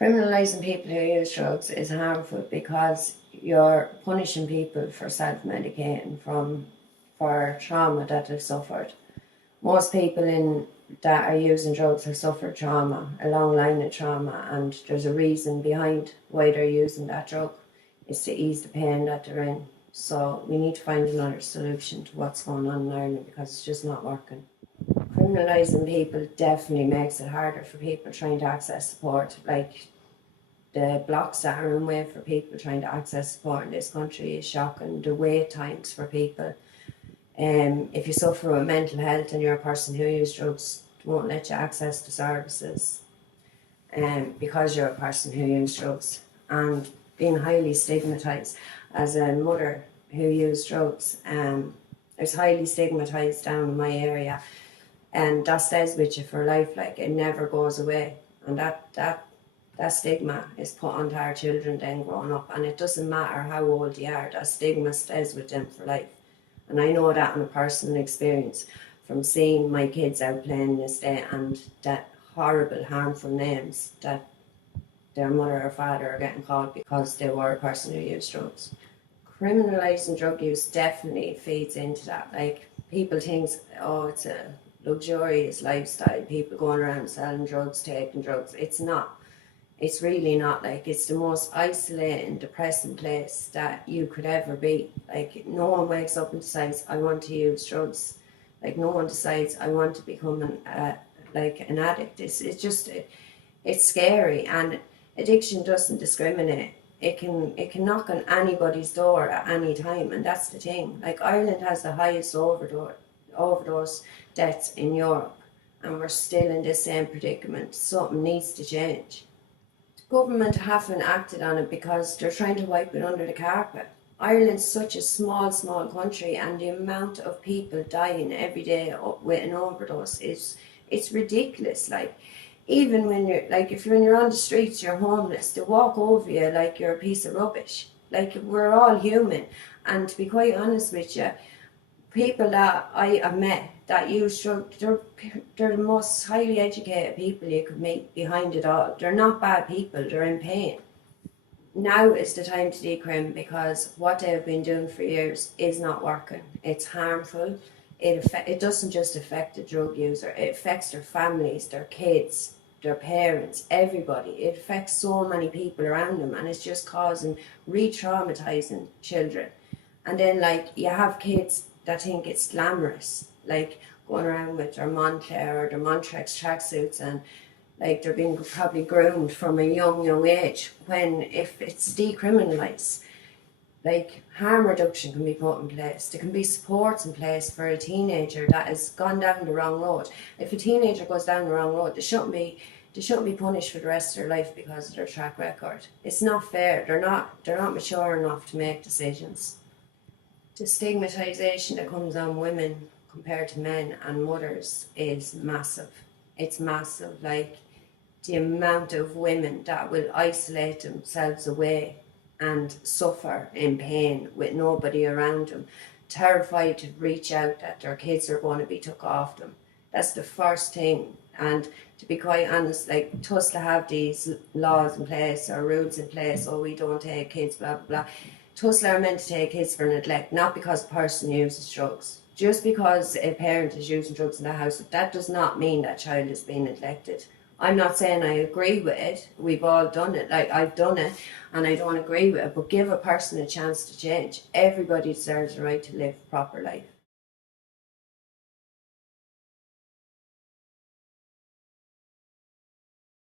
Criminalising people who use drugs is harmful because you're punishing people for self-medicating for trauma that they've suffered. Most people that are using drugs have suffered trauma, a long line of trauma, and there's a reason behind why they're using that drug. It's to ease the pain that they're in. So we need to find another solution to what's going on in Ireland because it's just not working. Criminalising people definitely makes it harder for people trying to access support. Like, the blocks that are in way for people trying to access support in this country is shocking. The wait times for people. If you suffer with mental health and you're a person who uses drugs, they won't let you access the services because you're a person who uses drugs. And being highly stigmatised as a mother who uses drugs, it's highly stigmatised down in my area. And that stays with you for life, like it never goes away. And that stigma is put onto our children then growing up, and it doesn't matter how old you are, that stigma stays with them for life. And I know that on a personal experience from seeing my kids out playing this day and that horrible, harmful names that their mother or father are getting called because they were a person who used drugs. Criminalising drug use definitely feeds into that. Like, people think, oh, it's a luxurious lifestyle, people going around selling drugs, taking drugs. It's not. It's really not. Like, it's the most isolating, depressing place that you could ever be. Like, no one wakes up and decides, I want to use drugs. Like, no one decides, I want to become an addict. It's scary, and addiction doesn't discriminate. It can knock on anybody's door at any time, and that's the thing. Like, Ireland has the highest overdose deaths in Europe, and we're still in this same predicament. Something needs to change. Government haven't acted on it because they're trying to wipe it under the carpet. Ireland's such a small country, and the amount of people dying every day with an overdose it's ridiculous. Like, even when if you're on the streets, you're homeless, they walk over you like you're a piece of rubbish. Like, we're all human, and to be quite honest with you, people that I have met that use drugs, they're the most highly educated people you could meet behind it all. They're not bad people, they're in pain. Now is the time to decrim, because what they've been doing for years is not working. It's harmful. It doesn't just affect the drug user, it affects their families, their kids, their parents, everybody. It affects so many people around them, and it's just causing re-traumatizing children. And then, like, you have kids that think it's glamorous, like going around with their Moncler or their Montrex tracksuits, and like they're being probably groomed from a young age, when if it's decriminalised, like, harm reduction can be put in place. There can be supports in place for a teenager that has gone down the wrong road. If a teenager goes down the wrong road, they shouldn't be punished for the rest of their life because of their track record. It's not fair. They're not mature enough to make decisions. The stigmatisation that comes on women compared to men and mothers is massive. It's massive. Like, the amount of women that will isolate themselves away and suffer in pain with nobody around them, terrified to reach out that their kids are going to be took off them. That's the first thing. And to be quite honest, like, to us to have these laws in place or rules in place, oh, we don't take kids, blah, blah, blah. Tussler are meant to take kids for neglect, not because a person uses drugs. Just because a parent is using drugs in the house, that does not mean that child is being neglected. I'm not saying I agree with it. We've all done it. Like, I've done it, and I don't agree with it. But give a person a chance to change. Everybody deserves the right to live a proper life.